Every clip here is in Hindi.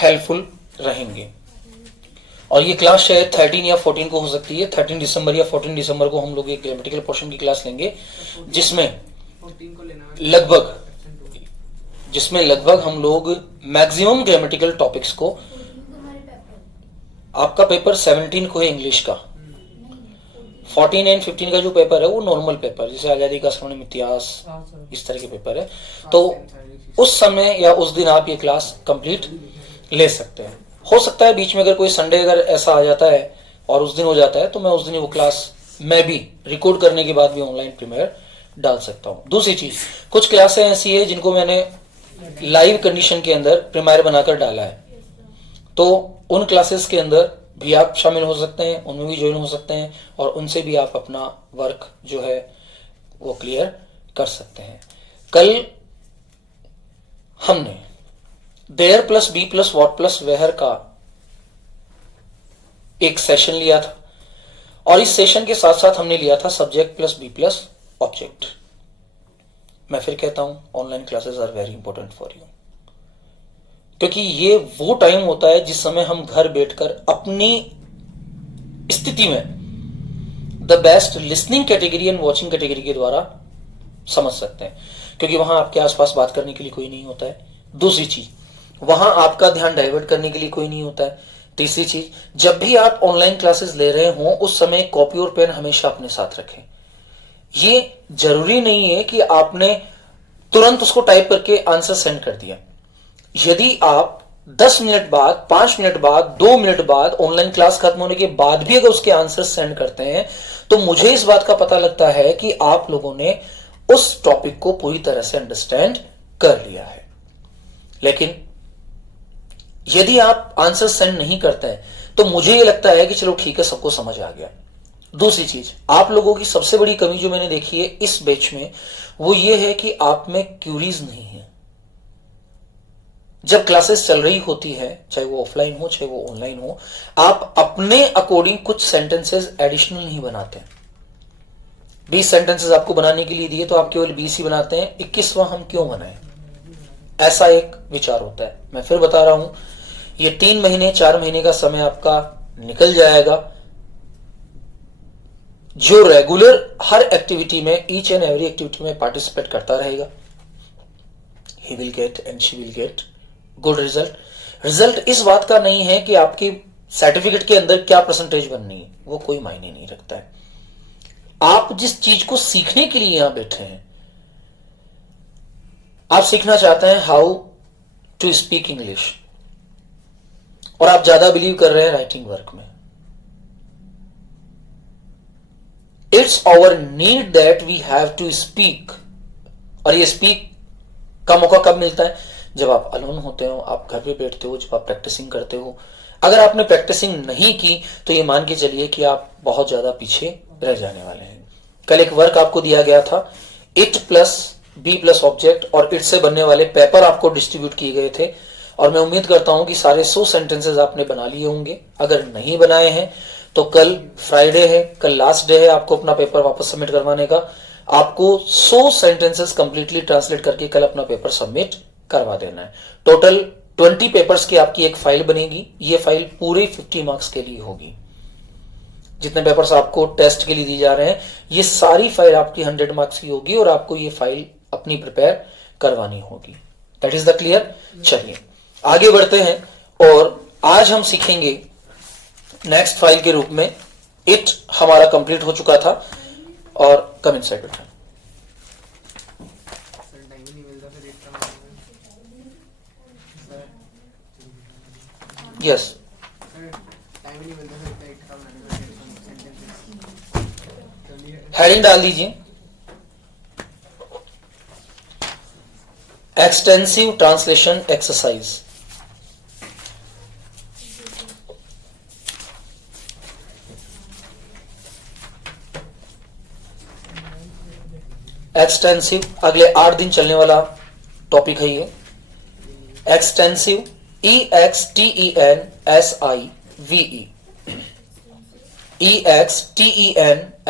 हेल्पफुल रहेंगे। और ये क्लास शायद 13 या 14 को हो सकती है, 13 दिसंबर या 14 दिसंबर को हम लोग एक ग्रामेटिकल पोर्शन की क्लास लेंगे जिसमें लगभग हम लोग मैक्सिमम ग्रामेटिकल टॉपिक्स को, आपका पेपर 17 को है इंग्लिश का, 14 एंड 15 का जो पेपर है वो नॉर्मल पेपर, जैसे आजादी का स्वर्णिम इतिहास, इस तरह के पेपर है। तो उस समय या उस दिन आप ये क्लास कंप्लीट ले सकते हैं। हो सकता है बीच में अगर कोई संडे अगर ऐसा आ जाता है और उस दिन हो जाता है तो मैं उस दिन वो क्लास मैं भी रिकॉर्ड करने के बाद भी ऑनलाइन प्रीमियर डाल सकता हूं। दूसरी चीज, कुछ क्लासें ऐसी है जिनको मैंने लाइव कंडीशन के अंदर प्रीमियर बनाकर डाला है, तो उन क्लासेस के अंदर भी आप शामिल हो सकते हैं, उनमें भी ज्वाइन हो सकते हैं और उनसे भी आप अपना वर्क जो है वो क्लियर कर सकते हैं। कल हमने there plus be plus what plus where का एक सेशन लिया था और इस सेशन के साथ साथ हमने लिया था subject plus be plus object. मैं फिर कहता हूं, online classes are very important for you, क्योंकि ये वो टाइम होता है जिस समय हम घर बैठकर अपनी स्थिति में the best listening category and watching category के द्वारा समझ सकते हैं, क्योंकि वहां आपके आसपास बात करने के लिए कोई नहीं होता है। दूसरी चीज, वहां आपका ध्यान डाइवर्ट करने के लिए कोई नहीं होता है। तीसरी चीज, जब भी आप ऑनलाइन क्लासेस ले रहे हो उस समय कॉपी और पेन हमेशा अपने साथ रखें। ये जरूरी नहीं है कि आपने तुरंत उसको टाइप करके आंसर सेंड कर दिया। यदि आप 10 मिनट बाद, 5 मिनट बाद, 2 मिनट बाद, ऑनलाइन क्लास खत्म होने के बाद भी अगर उसके आंसर सेंड करते हैं तो मुझे इस बात का पता लगता है कि आप लोगों ने उस टॉपिक को पूरी तरह से अंडरस्टैंड कर लिया है। लेकिन यदि आप आंसर सेंड नहीं करते हैं तो मुझे यह लगता है कि चलो ठीक है, सबको समझ आ गया। दूसरी चीज, आप लोगों की सबसे बड़ी कमी जो मैंने देखी है इस बैच में वो ये है कि आप में क्यूरीज नहीं है। जब क्लासेस चल रही होती है, चाहे वो ऑफलाइन हो चाहे वो ऑनलाइन हो, आप अपने अकॉर्डिंग कुछ सेंटेंसेस एडिशनल नहीं बनाते। 20 सेंटेंसेस आपको बनाने के लिए दिए तो आप केवल 20 ही बनाते हैं, 21वां हम क्यों बनाएं? ऐसा एक विचार होता है। मैं फिर बता रहा हूं, ये 3 महीने 4 महीने का समय आपका निकल जाएगा। जो रेगुलर हर एक्टिविटी में, ईच एंड एवरी एक्टिविटी में पार्टिसिपेट करता रहेगा, he will get and she will get good result. Result इस बात का नहीं है कि आपकी सर्टिफिकेट के अंदर क्या परसेंटेज बननी है, वो कोई मायने नहीं रखता है। आप जिस चीज को सीखने के लिए यहां बैठे हैं, आप सीखना चाहते हैं हाउ टू स्पीक इंग्लिश और आप ज्यादा बिलीव कर रहे हैं राइटिंग वर्क में। It's our need that we have to speak. और ये स्पीक का मौका कब मिलता है? जब आप अलोन होते हो, आप घर पे बैठते हो, जब आप प्रैक्टिसिंग करते हो। अगर आपने प्रैक्टिसिंग नहीं की तो ये मान के चलिए कि आप बहुत ज्यादा पीछे रह जाने वाले हैं। कल एक वर्क आपको दिया गया था, it plus be plus object, और इट से बनने वाले पेपर आपको डिस्ट्रीब्यूट किए गए थे और मैं उम्मीद करता हूं कि सारे 100 सेंटेंसेस आपने बना लिए होंगे। अगर नहीं बनाए हैं तो कल फ्राइडे है, कल लास्ट डे है आपको अपना पेपर वापस सबमिट करवाने का। आपको 100 सेंटेंसेस कंप्लीटली ट्रांसलेट करके कल अपना पेपर सबमिट करवा देना है। टोटल 20 पेपर्स की आपकी एक फाइल बनेगी। ये फाइल पूरे 50 मार्क्स के लिए होगी। जितने पेपर्स आपको टेस्ट के लिए दिए जा रहे हैं, ये सारी फाइल आपकी 100 मार्क्स की होगी और आपको ये फाइल अपनी प्रिपेयर करवानी होगी। That is the clear. चलिए आगे बढ़ते हैं और आज हम सीखेंगे नेक्स्ट फाइल के रूप में। इट हमारा कंप्लीट हो चुका था और कम इनसाइड बेटा। यस, हेडिंग डाल दीजिए, एक्सटेंसिव ट्रांसलेशन एक्सरसाइज। एक्सटेंसिव अगले 8 दिन चलने वाला टॉपिक है ये। Extensive, EXTENSIVE, EXTENSIVE,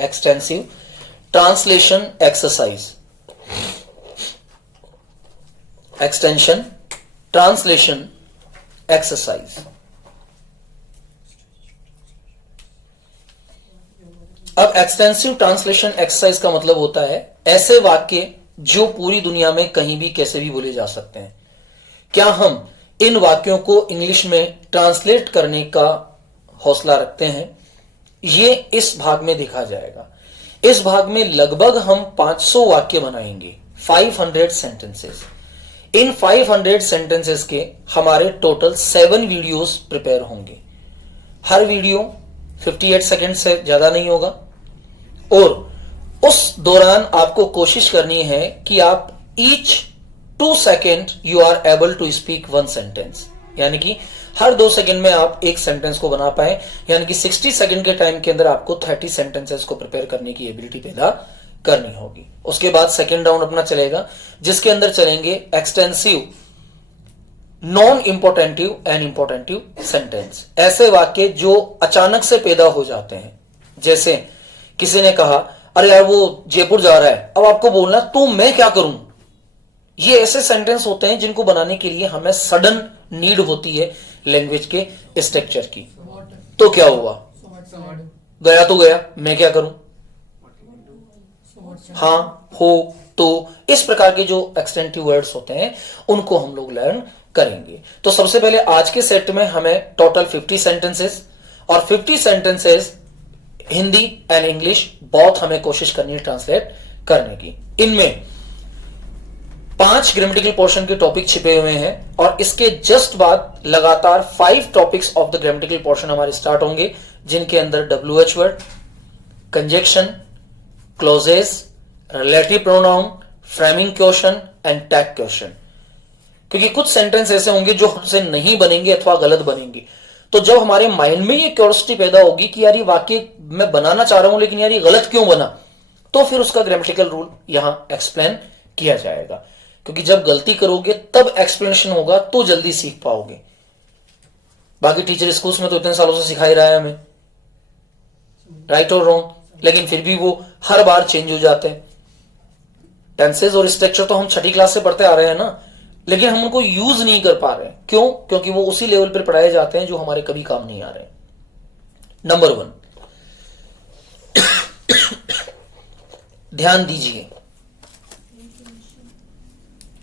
extensive translation exercise. Extension translation exercise. अब एक्सटेंसिव ट्रांसलेशन एक्सरसाइज का मतलब होता है ऐसे वाक्य जो पूरी दुनिया में कहीं भी कैसे भी बोले जा सकते हैं। क्या हम इन वाक्यों को इंग्लिश में ट्रांसलेट करने का हौसला रखते हैं? ये इस भाग में देखा जाएगा। इस भाग में लगभग हम 500 वाक्य बनाएंगे, 500 सेंटेंसेस। इन 500 सेंटेंसेस के हमारे टोटल 7 वीडियोस प्रिपेयर होंगे। हर वीडियो 58 सेकंड से ज्यादा नहीं होगा और उस दौरान आपको कोशिश करनी है कि आप each 2 second you are able to speak 1 sentence, यानी कि हर 2 सेकंड में आप एक सेंटेंस को बना पाए, यानी कि 60 सेकंड के टाइम के अंदर आपको 30 सेंटेंसेस को प्रिपेयर करने की एबिलिटी पैदा करनी होगी। उसके बाद सेकंड राउंड अपना चलेगा जिसके अंदर चलेंगे एक्सटेंसिव, नॉन इंपोर्टेंटिव एंड इंपोर्टेंटिव सेंटेंस। ऐसे वाक्य जो अचानक से पैदा हो जाते हैं, जैसे किसी ने कहा अरे यार वो जयपुर जा रहा है, अब आपको बोलना तो मैं क्या करूं। ये ऐसे सेंटेंस होते हैं जिनको बनाने के लिए हमें सडन नीड होती है लैंग्वेज के स्ट्रक्चर की। तो क्या हुआ, गया तो गया, मैं क्या करूं, हां, हो, तो, इस प्रकार के जो एक्सटेंटिव वर्ड्स होते हैं उनको हम लोग लर्न करेंगे। तो सबसे पहले आज के सेट में हमें टोटल 50 सेंटेंसेस और 50 सेंटेंसेस हिंदी एंड इंग्लिश बहुत हमें कोशिश करनी है ट्रांसलेट करने की। इनमें 5 ग्रामेटिकल पोर्शन के टॉपिक छिपे हुए हैं और इसके जस्ट बाद लगातार 5 topics of the grammatical portion हमारे स्टार्ट होंगे, जिनके अंदर WH word, conjunction, clauses, relative pronoun, framing question and tag question. क्योंकि कुछ सेंटेंस ऐसे होंगे जो हमसे नहीं बनेंगे अथवा गलत बनेंगे, तो जब हमारे माइंड में ये क्यूरियोसिटी पैदा होगी कि यार ये वाक्य मैं बनाना चाह रहा हूं लेकिन यार ये गलत क्यों बना, तो फिर उसका ग्रामेटिकल रूल यहां एक्सप्लेन किया जाएगा। क्योंकि जब गलती करोगे तब एक्सप्लेनेशन होगा तो जल्दी सीख पाओगे। बाकी टीचर स्कूल्स में तो इतने सालों से सिखा ही रहा है हमें, राइट और रॉन्ग, लेकिन फिर भी वो हर बार चेंज हो जाते हैं। टेंसेज और स्ट्रक्चर तो हम 6ठी क्लास से पढ़ते आ रहे हैं ना, लेकिन हम उनको यूज नहीं कर पा रहे हैं। क्यों? क्योंकि वो उसी लेवल पर पढ़ाए जाते हैं जो हमारे कभी काम नहीं आ रहे। नंबर 1, ध्यान दीजिए,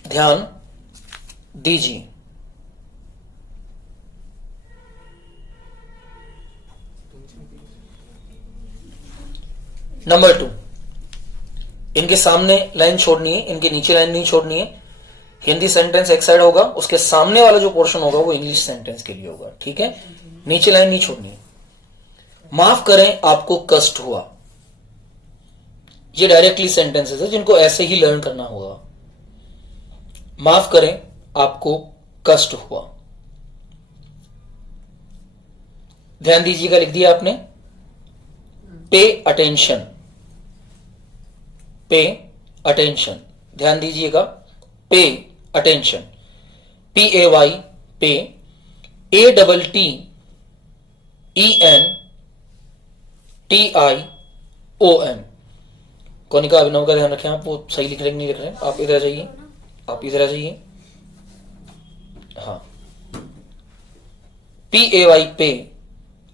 ध्यान दीजिए। नंबर 2, इनके सामने लाइन छोड़नी है, इनके नीचे लाइन नहीं छोड़नी है। हिंदी सेंटेंस एक साइड होगा, उसके सामने वाला जो पोर्शन होगा वो इंग्लिश सेंटेंस के लिए होगा, ठीक है? नीचे लाइन नहीं छोड़नी है। माफ करें आपको कष्ट हुआ, ये डायरेक्टली सेंटेंसेस है जिनको ऐसे ही लर्न करना होगा। माफ करें आपको कष्ट हुआ, ध्यान दीजिएगा, लिख दिया आपने। पे अटेंशन, पे अटेंशन, ध्यान दीजिएगा, पे अटेंशन, PAY, पे, ATTENTION। कोनिका अभिनव का ध्यान रखें, आप वो सही लिख रहे नहीं लिख रहे, आप इधर आ जाइए, आप इधर आ जाइए, हाँ। PAY, पे,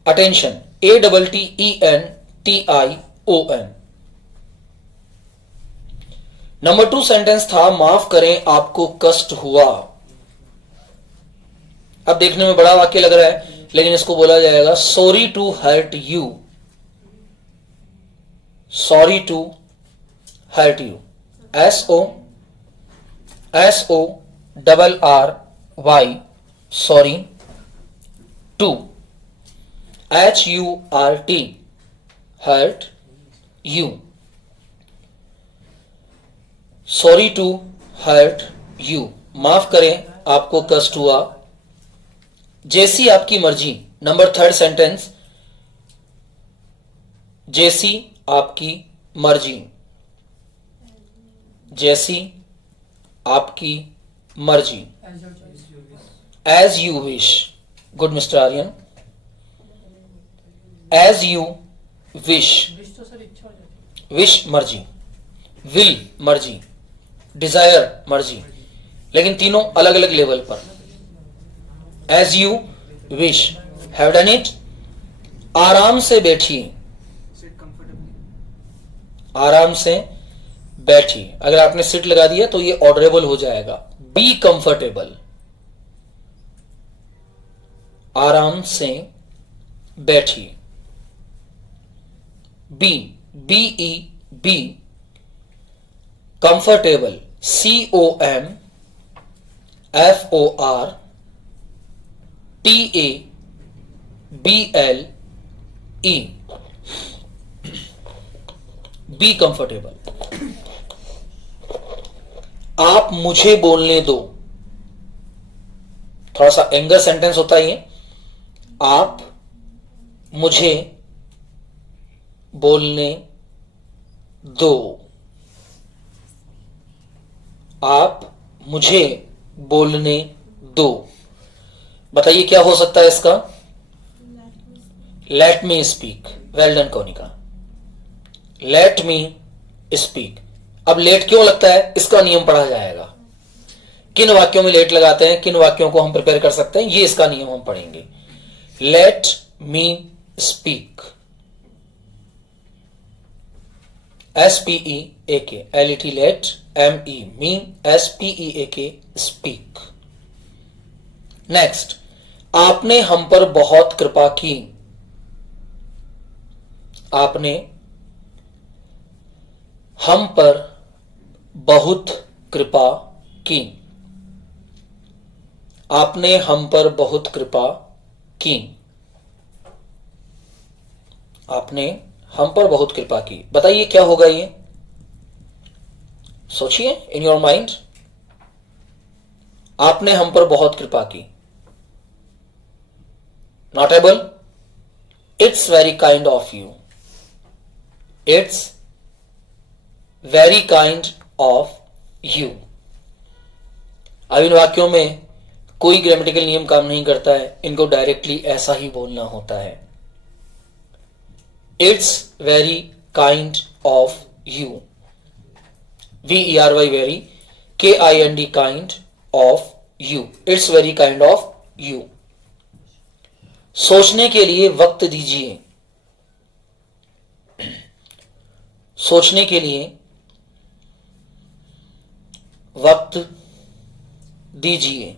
अटेंशन, ATTENTION। नंबर 2 सेंटेंस था माफ करें आपको कष्ट हुआ। अब देखने में बड़ा वाक्य लग रहा है, लेकिन इसको बोला जाएगा sorry to hurt you, sorry to hurt you, SORRY, sorry, to, HURT, hurt you, sorry to hurt you, माफ करें आपको कष्ट हुआ। जैसी आपकी मर्जी, नंबर 3 सेंटेंस, जैसी आपकी मर्जी, जैसी आपकी मर्जी, as you wish, good mister Aryan, as you wish, wish मर्जी, विल मर्जी, डिजायर मर्जी, लेकिन तीनों अलग अलग लेवल पर। As you wish, have done it. आराम से बैठिए, आराम से बैठिए। अगर आपने सिट लगा दिया तो ये ऑडरेबल हो जाएगा। बी कंफर्टेबल, आराम से बैठिए। Be, b e be, comfortable, COMFORTABLE, be comfortable. आप मुझे बोलने दो, थोड़ा सा एंगर सेंटेंस होता है ये। आप मुझे बोलने दो, आप मुझे बोलने दो। बताइए क्या हो सकता है इसका? Let me speak. Well done Kaunika, let me speak. अब लेट क्यों लगता है, इसका नियम पढ़ा जाएगा। किन वाक्यों में लेट लगाते हैं, किन वाक्यों को हम प्रिपेयर कर सकते हैं, ये इसका नियम हम पढ़ेंगे। Let me speak, SPEAK, LET let, ME me, SPEAK speak. Next, आपने हम पर बहुत कृपा की। आपने हम पर बहुत कृपा की, आपने हम पर बहुत कृपा की, आपने हम पर बहुत कृपा की। बताइए क्या होगा ये, सोचिए इन योर माइंड। आपने हम पर बहुत कृपा की, not able, it's very kind of you, it's very kind of you. अब इन वाक्यों में कोई ग्रामेटिकल नियम काम नहीं करता है, इनको डायरेक्टली ऐसा ही बोलना होता है। It's very kind of you, VERY very, KIND kind of you, it's very kind of you. सोचने के लिए वक्त दीजिए, सोचने के लिए वक्त दीजिए,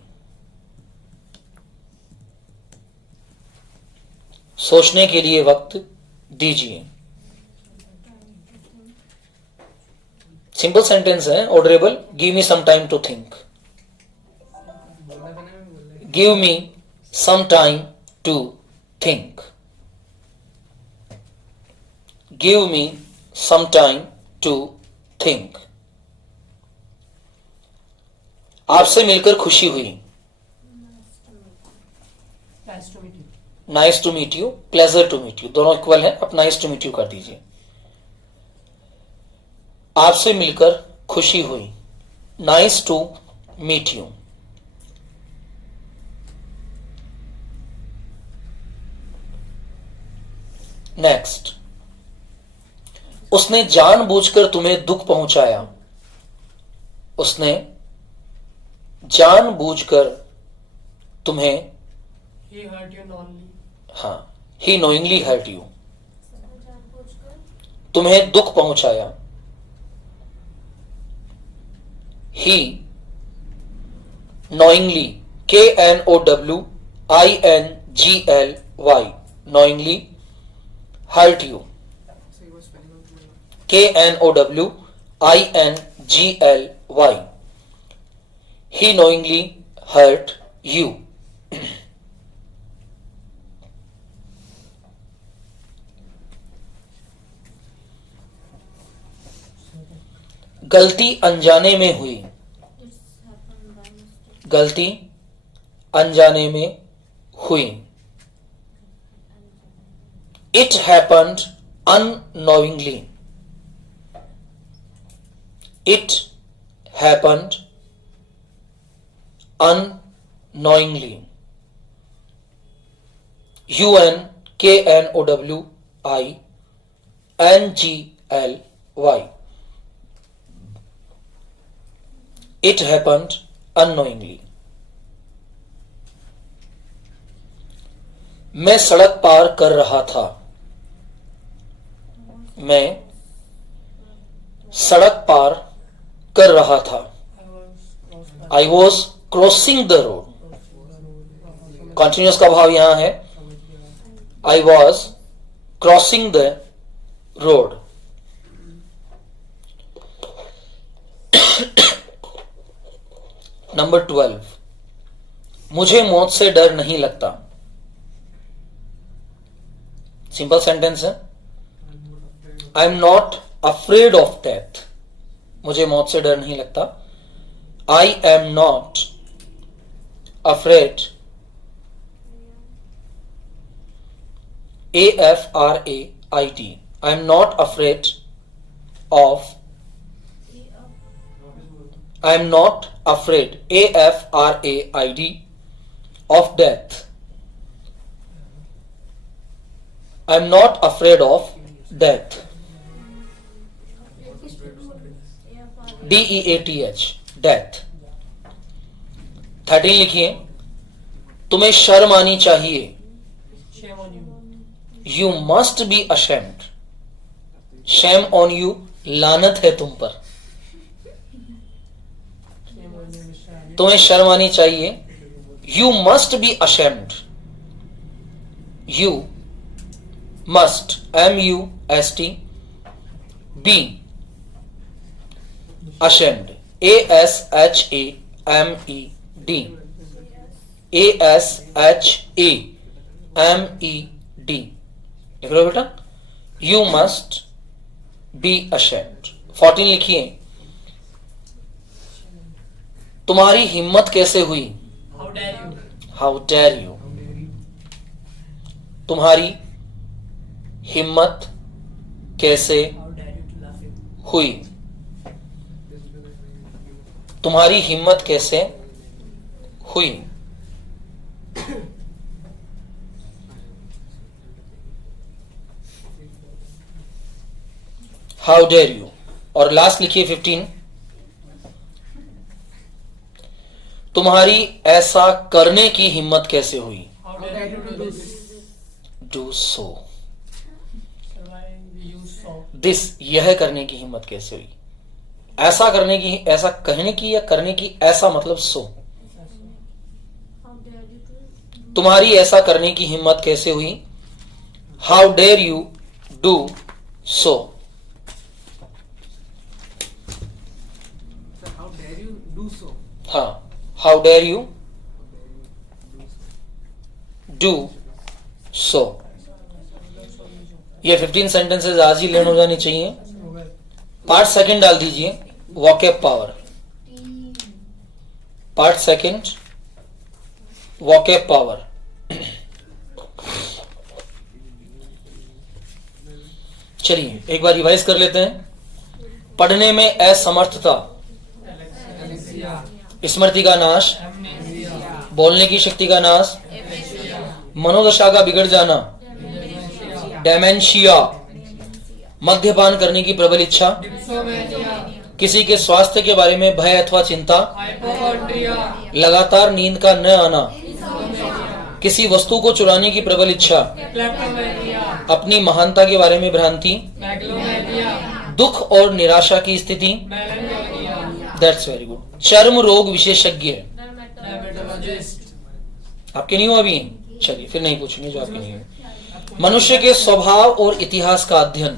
सोचने के लिए वक्त दीजिए। सिंपल सेंटेंस है, ऑर्डरेबल। Give me some time to think, give me some time to think, give me some time to think. आपसे मिलकर खुशी हुई, nice to meet you, pleasure to meet you, दोनों इक्वल है, आप नाइस टू मीट यू कर दीजिए। आपसे मिलकर खुशी हुई, nice to meet you. Next, उसने जानबूझकर तुम्हें दुख पहुंचाया, उसने जानबूझकर तुम्हें, He hurt you knowingly. हाँ, ही नोइंगली हर्ट यू, तुम्हें दुख पहुंचाया। He knowingly, KNOWINGLY, knowingly hurt you, So he was spelling out my name. KNOWINGLY, he knowingly hurt you. गलती अनजाने में हुई, गलती अनजाने में हुई। It happened unknowingly, it happened unknowingly, UNKNOWINGLY, it happened unknowingly. मैं सड़क पार कर रहा था। मैं सड़क पार कर रहा था। I was crossing the road. Continuous का भाव यहां है। I was crossing the road. Number 12, मुझे मौत से डर नहीं लगता। सिंपल सेंटेंस है। I am not afraid of death. मुझे मौत से डर नहीं लगता। I am not afraid, AFRAID, I am not afraid of, I am not afraid, AFRAID, of death. I am not afraid of death. DEATH, death. 13 लिखिए। तुम्हें शर्म आनी चाहिए। You must be ashamed. Shame on you, लानत है तुम पर। तुम्हें शर्म आनी चाहिए। You must be ashamed. You must, MUST, be ashamed, ASHAMED, ASHAMED। लिख लो बेटा। You must be ashamed. 14 लिखिए। तुम्हारी हिम्मत कैसे हुई? How dare you. तुम्हारी हिम्मत कैसे हुई? तुम्हारी हिम्मत कैसे हुई? How dare you. और लास्ट लिखिए 15, तुम्हारी ऐसा करने की हिम्मत कैसे हुई? Do so. दिस, यह करने की हिम्मत कैसे हुई? ऐसा करने की, ऐसा कहने की या करने की, ऐसा मतलब सो। तुम्हारी ऐसा करने की हिम्मत कैसे हुई? How dare you do so. हाँ, how dare you do so. ये 15 सेंटेंसेस आज ही लर्न हो जानी चाहिए। पार्ट सेकंड डाल दीजिए, vocab power. Part second, vocab power. चलिए एक बार रिवाइज कर लेते हैं। पढ़ने में असमर्थता, स्मृति का नाश, बोलने की शक्ति का नाश, मनोदशा का बिगड़ जाना, डेमेंशिया, मद्यपान करने की प्रबल इच्छा, किसी के स्वास्थ्य के बारे में भय अथवा चिंता, लगातार नींद का न आना, किसी वस्तु को चुराने की प्रबल इच्छा, अपनी महानता के बारे में भ्रांति, दुख और निराशा की स्थिति। That's very good. चर्म रोग विशेषज्ञ, आपके नहीं हो अभी? चलिए फिर नहीं पूछेंगे जो आपके नहीं हो। मनुष्य के स्वभाव और इतिहास का अध्ययन,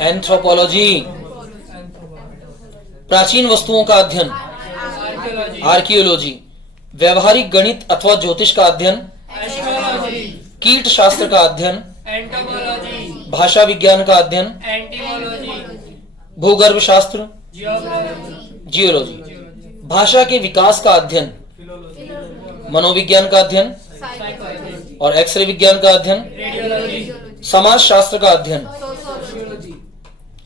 एंथ्रोपोलॉजी। प्राचीन वस्तुओं का अध्ययन, आर्कियोलॉजी। व्यवहारिक गणित अथवा ज्योतिष का अध्ययन, कीट शास्त्र का अध्ययन, भाषा विज्ञान का अध्ययन, भूगर्भ शास्त्र, जियोलॉजी। भाषा के विकास का अध्ययन, मनोविज्ञान का अध्ययन और एक्सरे विज्ञान का अध्ययन, समाज शास्त्र का अध्ययन।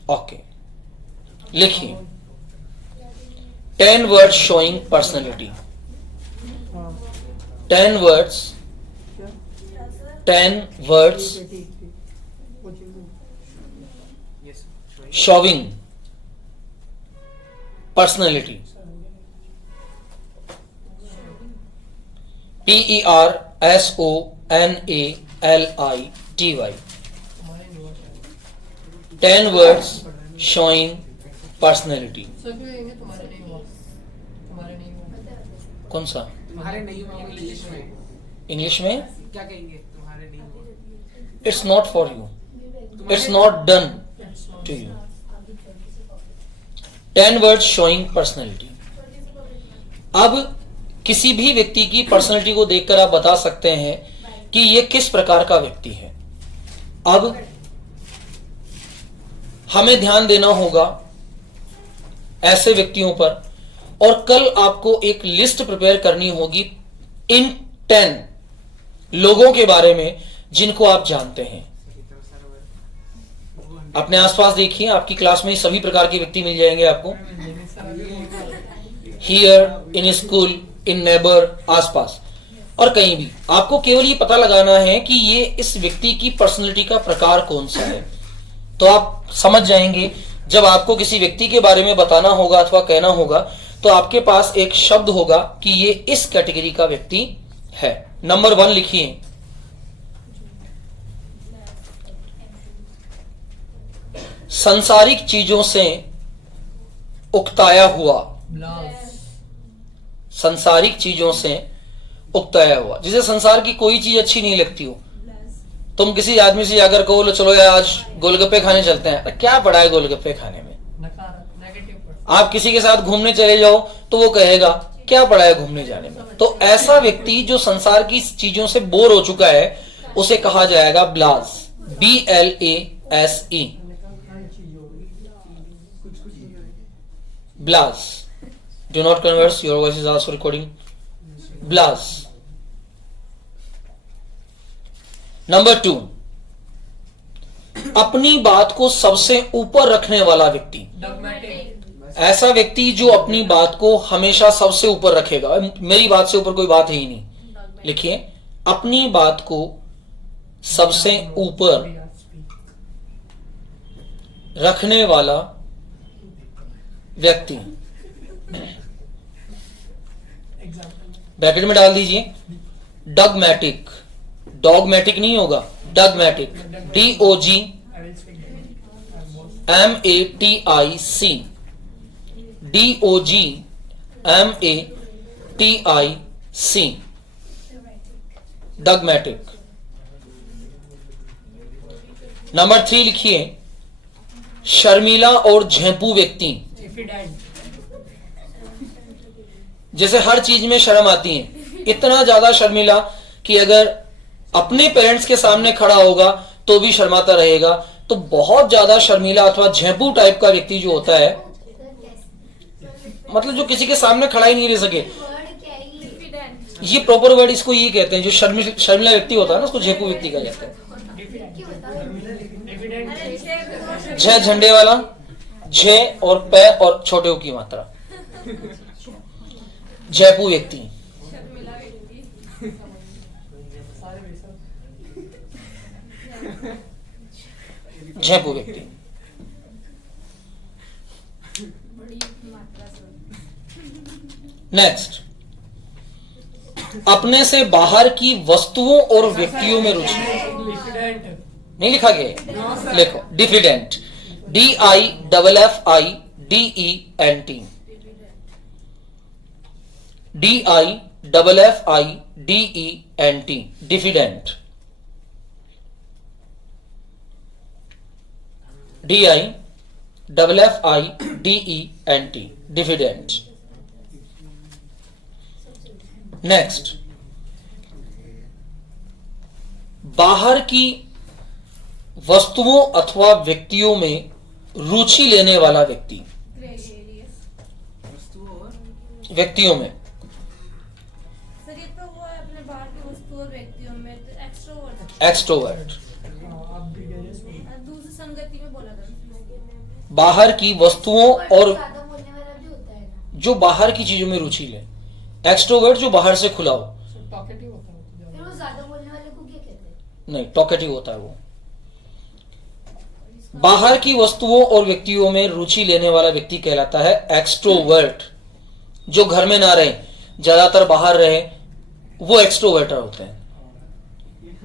ओके, लिखिए 10 words showing personality. 10 words showing personality. PERSONALITY. 10 words showing personality. Sir क्यों कहेंगे तुम्हारे नहीं हुआ? तुम्हारे नहीं हुआ। कौन सा? तुम्हारे नहीं हुआ इंग्लिश में इंग्लिश में? क्या कहेंगे? तुम्हारे नहीं हुआ। It's not for you, it's not done to you. 10 words showing personality. अब किसी भी व्यक्ति की पर्सनैलिटी को देखकर आप बता सकते हैं कि ये किस प्रकार का व्यक्ति है. अब हमें ध्यान देना होगा ऐसे व्यक्तियों पर, और कल आपको एक लिस्ट प्रिपेयर करनी होगी इन 10 लोगों के बारे में जिनको आप जानते हैं. अपने आसपास देखिए, आपकी क्लास में सभी प्रकार के व्यक्ति मिल जाएंगे आपको. Here, in school, in neighbour, आसपास और कहीं भी. आपको केवल ये पता लगाना है कि ये इस व्यक्ति की पर्सनैलिटी का प्रकार कौन सा है. तो आप समझ जाएंगे जब आपको किसी व्यक्ति के बारे में बताना होगा अथवा कहना होगा तो आपके पास एक शब्द होगा कि ये इस कैटेगरी का व्यक्ति है. नंबर 1 लिखिए. संसारिक चीजों से उकताया हुआ. संसारिक चीजों से उकताया हुआ. जिसे संसार की कोई चीज अच्छी नहीं लगती हो, तुम किसी आदमी से जाकर कहो लो चलो यार आज गोलगप्पे खाने चलते हैं, तो क्या पड़ा है गोलगप्पे खाने में. आप किसी के साथ घूमने चले जाओ तो वो कहेगा क्या पड़ा है घूमने जाने में. तो ऐसा व्यक्ति जो संसार की चीजों से बोर हो चुका है उसे कहा जाएगा blase. BLASE. Blase. Do not converse, your voice is also recording. Blase. Number 2, अपनी बात को सबसे ऊपर रखने वाला व्यक्ति. ऐसा व्यक्ति जो अपनी बात को हमेशा सबसे ऊपर रखेगा. मेरी बात से ऊपर कोई बात है ही नहीं. लिखिए, अपनी बात को सबसे ऊपर रखने वाला व्यक्ति. ब्रैकेट में डाल दीजिए डॉगमैटिक. डॉगमैटिक नहीं होगा, डॉगमैटिक. DOGMATIC. DOGMATIC. डॉगमैटिक. नंबर 3 लिखिए, शर्मीला और झेंपू व्यक्ति. जैसे हर चीज में शर्म आती है, इतना ज्यादा शर्मीला कि अगर अपने पेरेंट्स के सामने खड़ा होगा तो भी शर्माता रहेगा. तो बहुत ज्यादा शर्मीला अथवा झेंपू टाइप का व्यक्ति जो होता है, मतलब जो किसी के सामने खड़ा ही नहीं रह सके, ये प्रॉपर वर्ड इसको ये कहते हैं. जो शर्मिला व्यक्ति होता है ना उसको झेंपू व्यक्ति कहा जाता है. झ झंडे वाला, झ और पे और छोटे ओ की मात्रा. झेंपू व्यक्ति. झेंपू व्यक्ति. नेक्स्ट, अपने से बाहर की वस्तुओं और व्यक्तियों में रुचि. नहीं लिखा गया, लिखो diffident. DIFFIDENT. DIFFIDENT. Diffident. DIFFIDENT. Diffident. Next, बाहर की वस्तुओं अथवा व्यक्तियों में रुचि लेने वाला व्यक्ति. व्यक्तियों में सर ये तो वो है अपने बाहर की वस्तु और व्यक्तियों में एक्सट्रोवर्ट. एक्सट्रोवर्ट. दूसरी संगति में बोला था. बाहर की वस्तुओं और ज्यादा बोलने वाला भी होता है ना. जो बाहर की चीजों में रुचि ले. एक्सट्रोवर्ट जो बाहर से खुला हो. टॉकेटिव होता है फिर वो ज्यादा बोलने वाले को क्या कहते हैं? नहीं, टॉकेटिव होता है वो. बाहर की वस्तुओं और व्यक्तियों में रुचि लेने वाला व्यक्ति कहलाता है एक्सट्रोवर्ट. जो घर में ना रहे, ज्यादातर बाहर रहे, वो एक्सट्रोवर्टर होते हैं।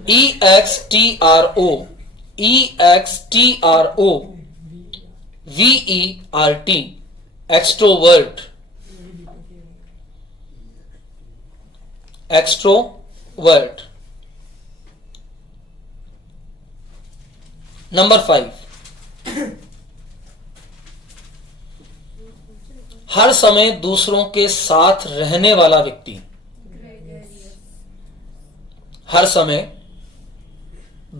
EXTRO VERT extrovert. Extrovert. Number 5, हर समय दूसरों के साथ रहने वाला व्यक्ति। हर समय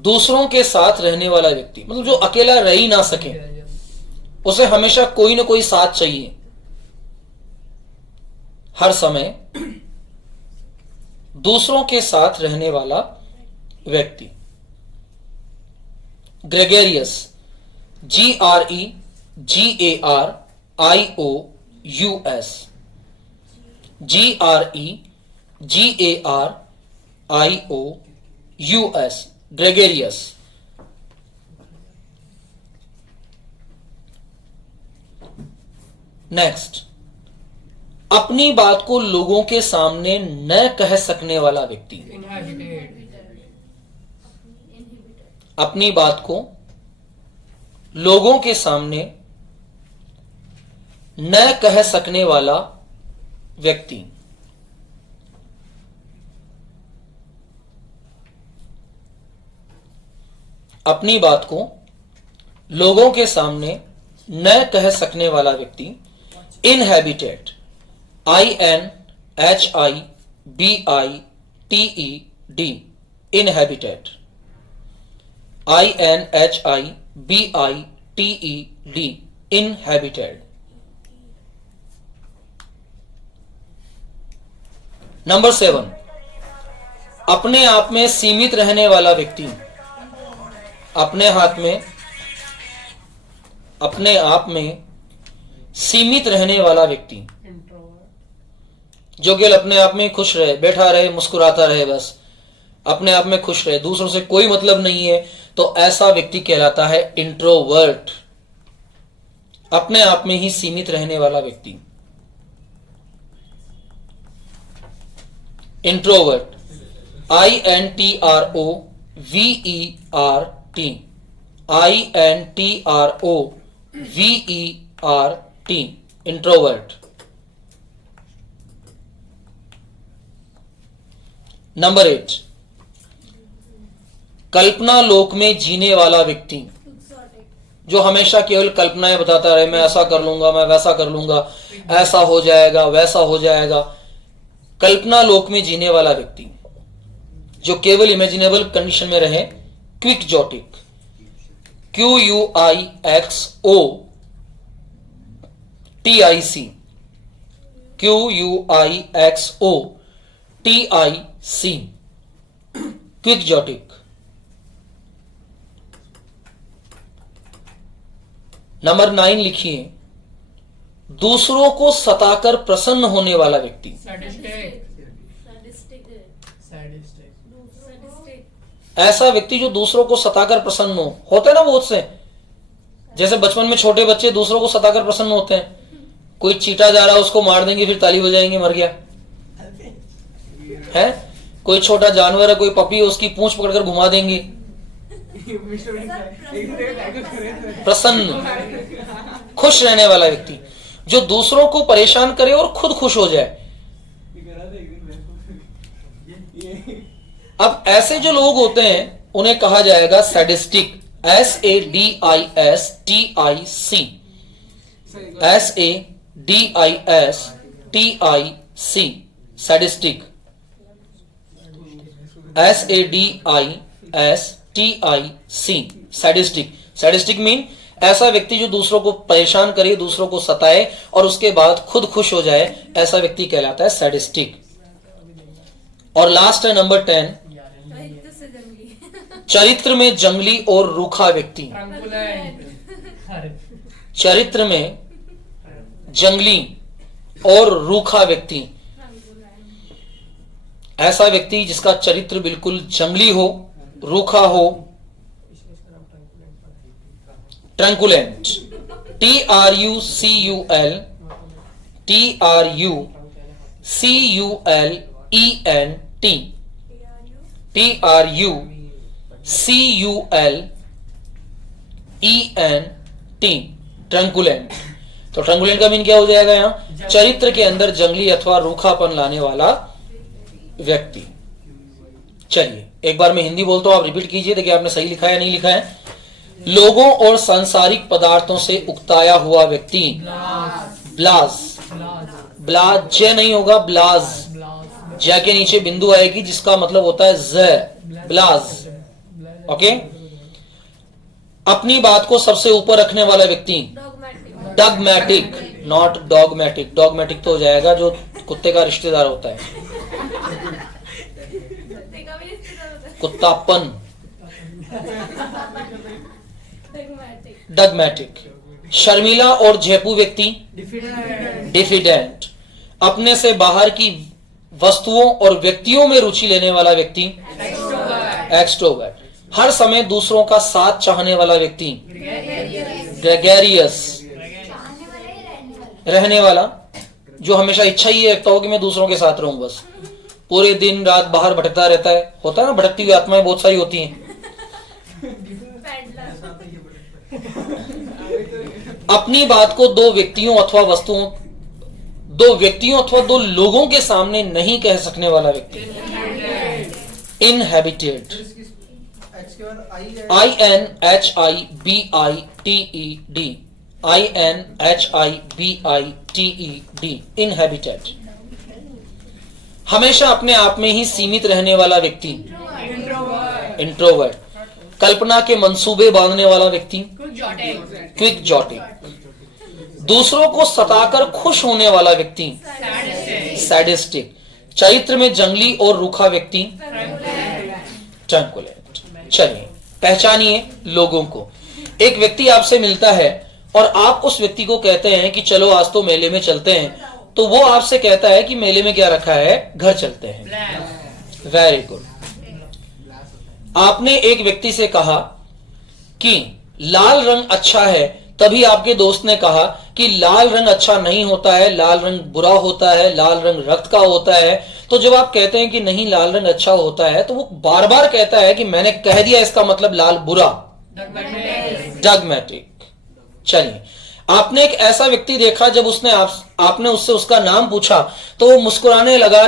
दूसरों के साथ रहने वाला व्यक्ति मतलब जो अकेला रह ही ना सके, उसे हमेशा कोई ना कोई साथ चाहिए। हर समय दूसरों के साथ रहने वाला व्यक्ति। Gregarious. GREGARIOUS। GREGARIOUS। Gregarious. Next, अपनी बात को लोगों के सामने न कह सकने वाला व्यक्ति। अपनी बात को लोगों के सामने न कह सकने वाला व्यक्ति। अपनी बात को लोगों के सामने न कह सकने वाला व्यक्ति। Inhabited. INHIBITED। Inhabited. INHIBITED। Inhabited. Number 7, अपने आप में सीमित रहने वाला व्यक्ति। अपने आप में सीमित रहने वाला व्यक्ति, जो केवल अपने आप में खुश रहे, बैठा रहे, मुस्कुराता रहे, बस अपने आप में खुश रहे, दूसरों से कोई मतलब नहीं है, तो ऐसा व्यक्ति कहलाता है इंट्रोवर्ट। अपने आप में ही सीमित रहने वाला व्यक्ति introvert. INTROVERT। INTROVERT। Introvert. Number 8, कल्पना लोक में जीने वाला व्यक्ति, जो हमेशा केवल कल्पनाएं बताता रहे, मैं ऐसा कर लूंगा, मैं वैसा कर लूंगा, ऐसा हो जाएगा, वैसा हो जाएगा। कल्पना लोक में जीने वाला व्यक्ति, जो केवल इमेजिनेबल कंडीशन में रहे। क्विक्जोटिक। QUIXOTIC। QUIXOTIC। क्विक्जोटिक। नंबर 9 लिखिए, दूसरों को सताकर प्रसन्न होने वाला व्यक्ति। ऐसा व्यक्ति जो दूसरों को सताकर प्रसन्न हो। होते ना बहुत से, जैसे बचपन में छोटे बच्चे दूसरों को सताकर प्रसन्न होते हैं। कोई चीटा जा रहा है, उसको मार देंगे, फिर ताली बजाएंगे, मर गया है। कोई छोटा जानवर है, कोई पपी है, उसकी पूंछ पकड़कर घुमा देंगे। प्रसन्न, खुश रहने वाला व्यक्ति, जो दूसरों को परेशान करे और खुद खुश हो जाए। अब ऐसे जो लोग होते हैं उन्हें कहा जाएगा sadistic. SADISTIC। SADISTIC। Sadistic. SADISTIC। Sadistic. Sadistic mean ऐसा व्यक्ति जो दूसरों को परेशान करे, दूसरों को सताए और उसके बाद खुद खुश हो जाए, ऐसा व्यक्ति कहलाता है सैडिस्टिक। और लास्ट है नंबर 10, चरित्र में जंगली और रूखा व्यक्ति। चरित्र में जंगली और रूखा व्यक्ति, ऐसा व्यक्ति जिसका चरित्र बिल्कुल जंगली हो, रूखा हो। ट्रंकुलेंट। TRUCULENT। T TRUCULENT, ट्रंकुलेंट। तो ट्रंकुलेंट का मीन क्या हो जाएगा यहाँ? चरित्र के अंदर जंगली अथवा रूखापन लाने वाला व्यक्ति। चलिए एक बार मैं हिंदी बोलता हूं, आप रिपीट कीजिए, देखिए आपने सही लिखा है या नहीं लिखा है। लोगों और सांसारिक पदार्थों से उकताया हुआ व्यक्ति। ब्लाज, ब्लाज जय नहीं होगा, ब्लाज। जय के नीचे बिंदु आएगी जिसका मतलब होता है ज, ब्लाज। ओके। अपनी बात को सबसे ऊपर रखने वाला व्यक्ति। डगमैटिक, नॉट डॉगमैटिक। डॉगमैटिक तो हो जाएगा जो कुत्ते का रिश्तेदार होता है, कुत्तापन। डगमैटिक। शर्मिला और झेपू व्यक्ति। डिफिडेंट। अपने से बाहर की वस्तुओं और व्यक्तियों में रुचि लेने वाला व्यक्ति। एक्सट्रोवर्ट। हर समय दूसरों का साथ चाहने वाला व्यक्ति। ग्रेगेरियस, रहने वाला, जो हमेशा इच्छा ही रखता हो कि मैं दूसरों के साथ रहूं, बस पूरे दिन रात बाहर भटकता रहता है। होता है ना, भटकती हुई आत्माएं बहुत सारी होती हैं। अपनी बात को दो व्यक्तियों अथवा दो लोगों के सामने नहीं कह सकने वाला व्यक्ति। Inhabited, INHIBITED, inhabited. हमेशा अपने आप में ही सीमित रहने वाला व्यक्ति। इंट्रोवर्ट। कल्पना के मंसूबे बांधने वाला व्यक्ति। Quick jotting. दूसरों को सताकर खुश होने वाला व्यक्ति। सैडिस्टिक। चरित्र में जंगली और रूखा व्यक्ति। ट्रंकुलेंट। चलिए पहचानिए लोगों को। एक व्यक्ति आपसे मिलता है और आप उस व्यक्ति को कहते हैं कि चलो आज तो मेले में चलते हैं, तो वो आपसे कहता है कि मेले में क्या रखा है, घर चलते हैं। Very good. आपने एक व्यक्ति से कहा कि लाल रंग अच्छा है, तभी आपके दोस्त ने कहा कि लाल रंग अच्छा नहीं होता है, लाल रंग बुरा होता है, लाल रंग रक्त का होता है। तो जब आप कहते हैं कि नहीं लाल रंग अच्छा होता है, तो वो बार बार कहता है कि मैंने कह दिया, इसका मतलब लाल बुरा। डगमैटिक। चलिए आपने एक ऐसा व्यक्ति देखा, जब आपने उससे उसका नाम पूछा तो वो मुस्कुराने लगा,